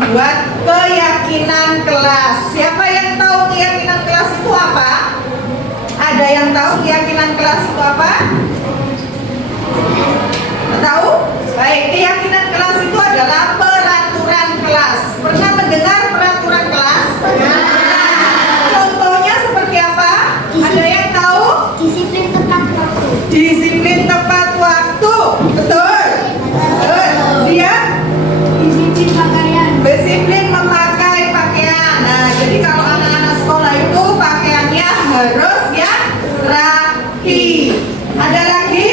membuat keyakinan kelas. Siapa yang tahu keyakinan kelas itu apa? Ada yang tahu keyakinan kelas itu apa? Tahu? Baik, keyakinan kelas itu adalah peraturan kelas. Pernah mendengar peraturan kelas? Contohnya seperti apa? Ada yang tahu? Disiplin tepat waktu. Disiplin tepat waktu. Betul? Betul. Siap? Disiplin pakaian. Disiplin memakai pakaian. Nah, jadi kalau anak-anak sekolah itu pakaiannya harus ya rapi. Ada lagi?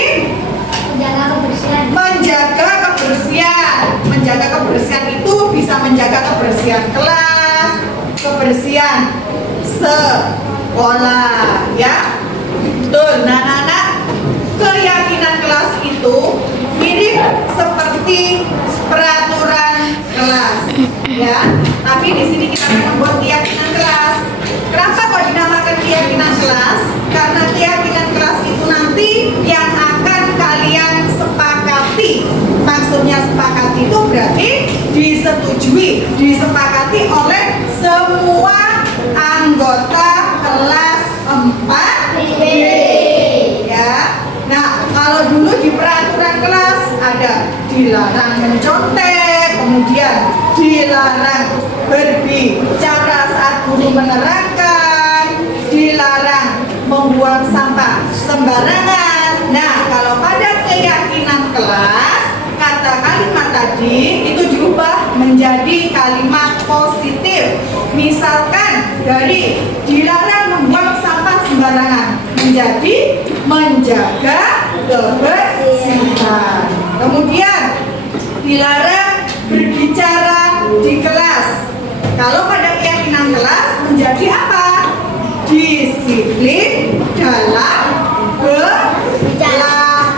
Menjaga kebersihan. Menjaga kebersihan. Menjaga kebersihan itu bisa menjaga kebersihan kelas, kebersihan sekolah, ya. Betul. Nah, anak-anak, keyakinan kelas itu mirip seperti peraturan kelas, ya. Tapi di sini kita akan membuat keyakinan kelas. Kenapa kok dinamakan keyakinan kelas? Karena keyakinan kelas itu nanti yang akan kalian sepakati. Maksudnya sepakati itu berarti disetujui, disepakati oleh semua anggota kelas 4B. Ya. Nah, kalau dulu di peraturan kelas ada dilarang mencontek, kemudian dilarang berbicara saat guru menerangkan, dilarang membuang sampah sembarangan. Nah, kalau pada keyakinan kelas, kata kalimat tadi itu diubah menjadi kalimat positif. Misalkan dari dilarang membuang sampah sembarangan menjadi menjaga kebersihan. Kemudian dilarang berbicara di kelas. Kalau pada keyakinan kelas menjadi apa? Disiplin dalam belajar,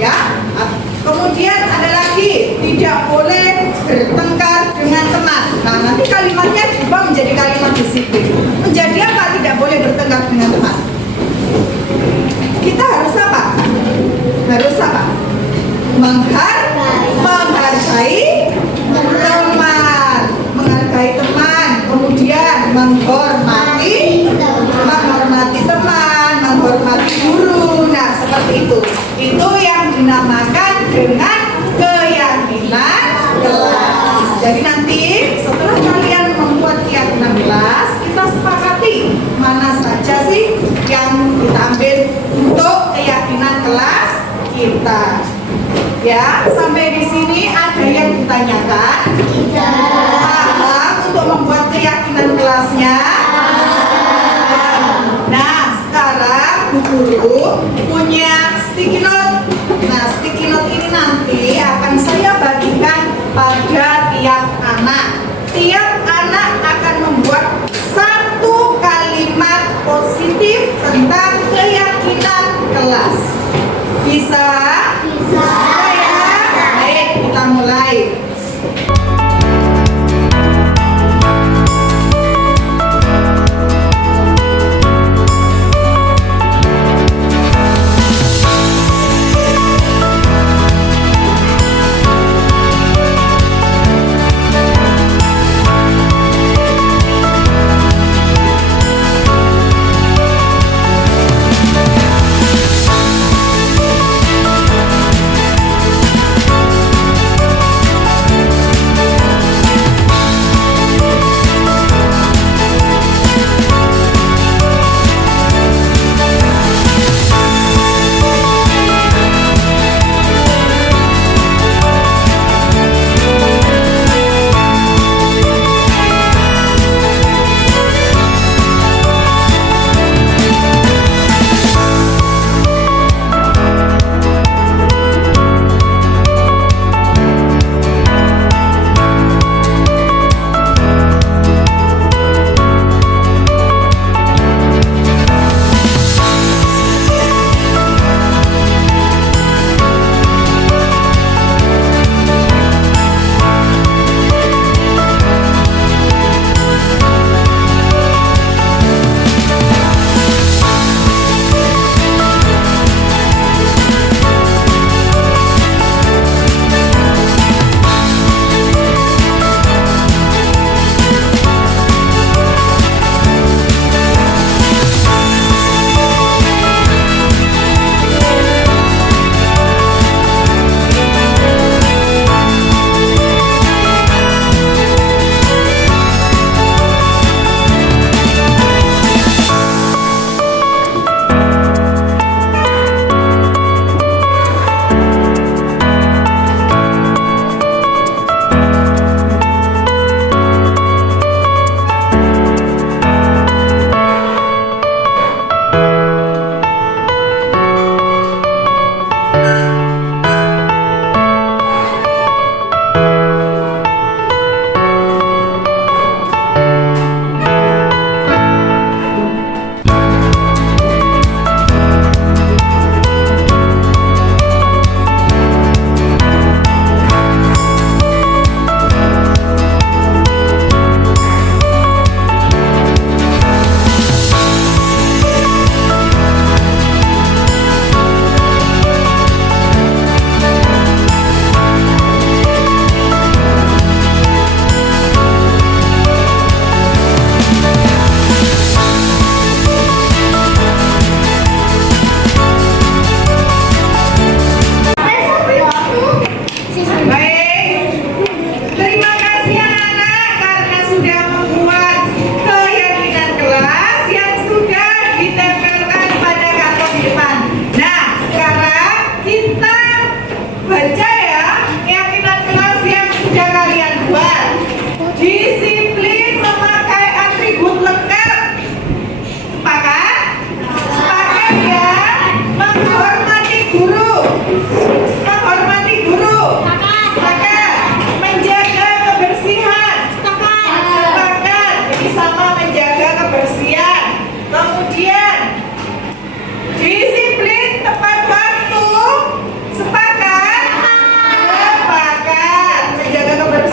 ya. Kemudian ada lagi, tidak boleh bertengkar dengan teman. Nah, nanti kalimatnya diubah menjadi kalimat disiplin. Menjadi apa? Tidak boleh bertengkar dengan teman. Kita harus apa? Harus apa? Menghargai teman, menghargai teman, kemudian menghormati teman, menghormati guru. Nah, seperti itu. Itu yang dinamakan dengan keyakinan kelas. Jadi nanti setelah kalian membuat keyakinan kelas, kita sepakati mana saja sih yang kita ambil untuk keyakinan kelas kita. Ya, sampai di sini ada yang ditanyakan? Paham untuk membuat keyakinan kelasnya? Nah, sekarang Bu Guru punya sticky note. Nah, sticky note ini nanti akan saya bagikan pada tiap anak. Tiap anak akan membuat satu kalimat positif tentang keyakinan kelas. Bisa? Bisa ya? Baik, kita mulai.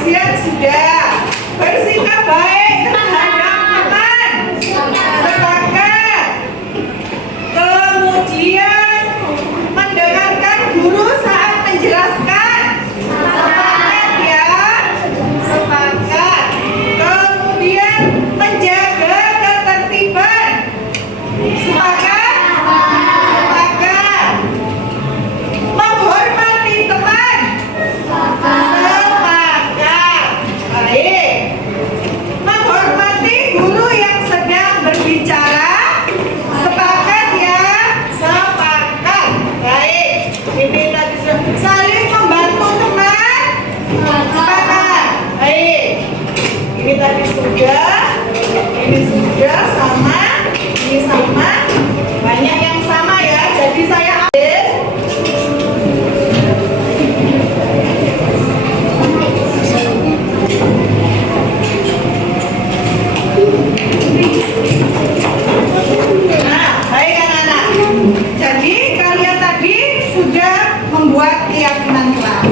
kebersihan sudah. Bersikap baik terhadap teman. Sepakat. Kemudian mendengarkan guru saat menjelaskan. Sepakat ya. Sepakat. Kemudian menjaga ketertiban. Sepakat. Sepakat. Menghormati teman. Sepakat. Baik. Menghormati guru yang sedang berbicara. Sepakat ya. Sepakat. Baik. Ini tadi sudah. Saling membantu teman. Sepakat. Baik. Ini tadi sudah. Ini sudah sama. Ini sama. Banyak yang sama ya. Jadi saya ambil. Nah, baik anak-anak. Jadi kalian tadi sudah membuat keyakinan kelas.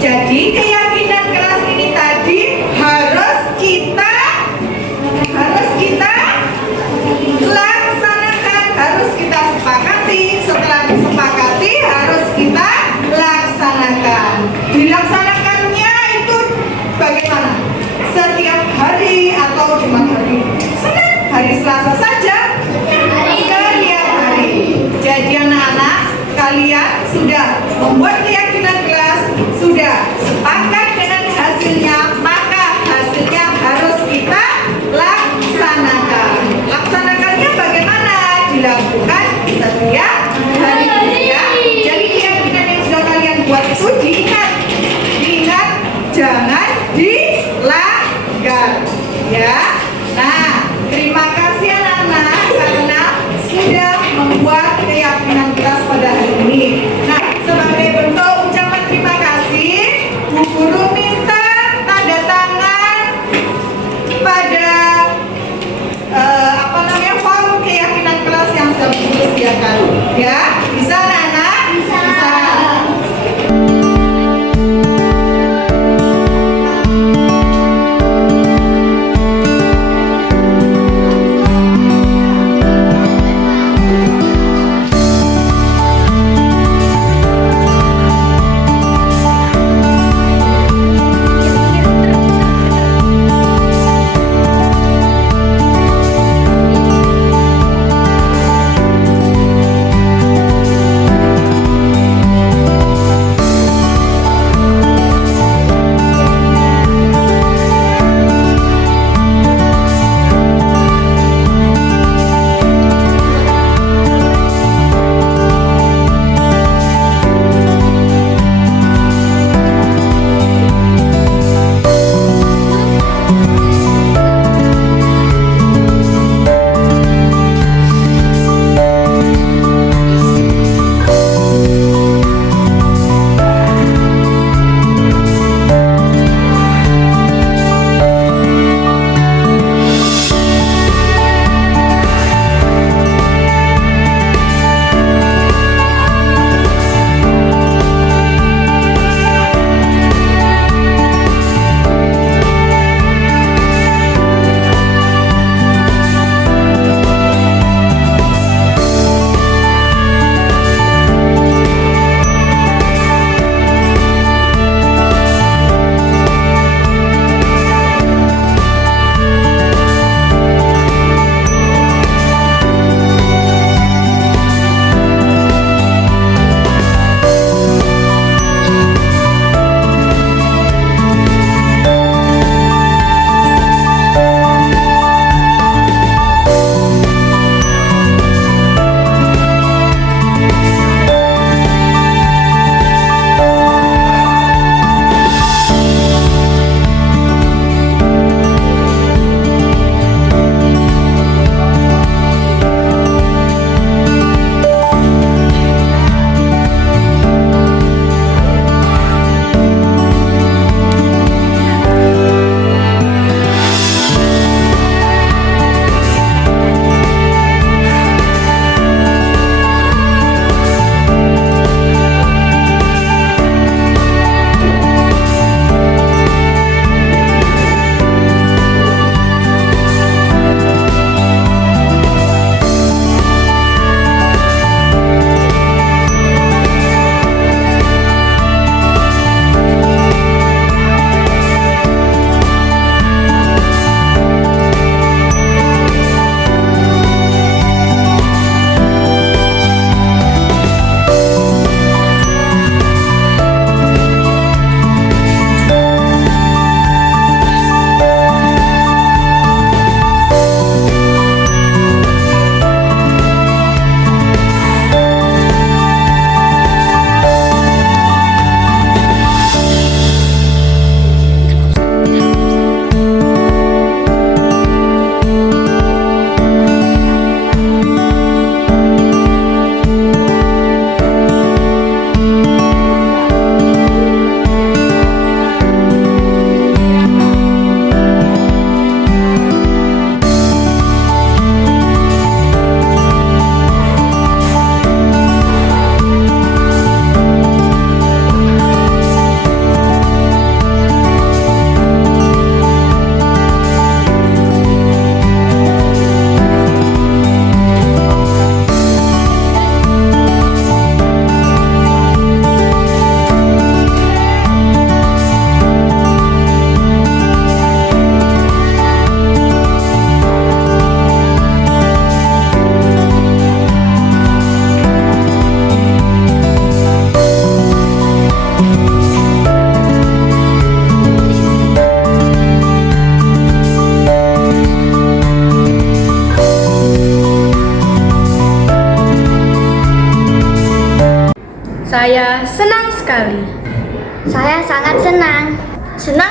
Jadi keyakinan kelas ini tadi harus kita laksanakan, harus kita sepakati. Setelah disepakati harus kita laksanakan. Dilaksanakannya itu bagaimana? Setiap hari atau cuma hari Senin, hari Selasa saja? Setiap hari. Jadi anak-anak, kalian sudah membuat keyakinan kelas, sudah sepakat dengan hasilnya, maka hasilnya harus kita laksanakan. Laksanakannya bagaimana? Dilakukan setiap hari ya. Jadi keyakinan yang sudah kalian buat itu diingat, jangan dilanggar ya. Nah, terima kasih anak-anak karena sudah membuat keyakinan kelas pada hari ini. Nah, sebagai bentuk ucapan terima kasih, Bu Guru minta tanda tangan pada form keyakinan kelas yang sudah disediakan. Ya, bisa anak-anak? Bisa.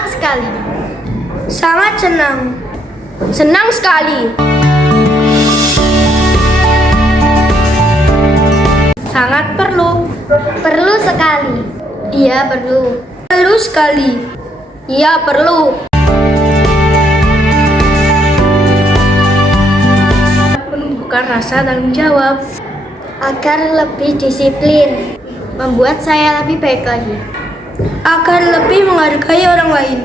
sekali. Sangat senang. Senang sekali. Sangat perlu. Perlu sekali. Iya, perlu. Perlu sekali. Iya, perlu. Menumbuhkan rasa tanggung jawab agar lebih disiplin, membuat saya lebih baik lagi, agar lebih menghargai orang lain,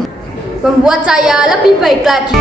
membuat saya lebih baik lagi.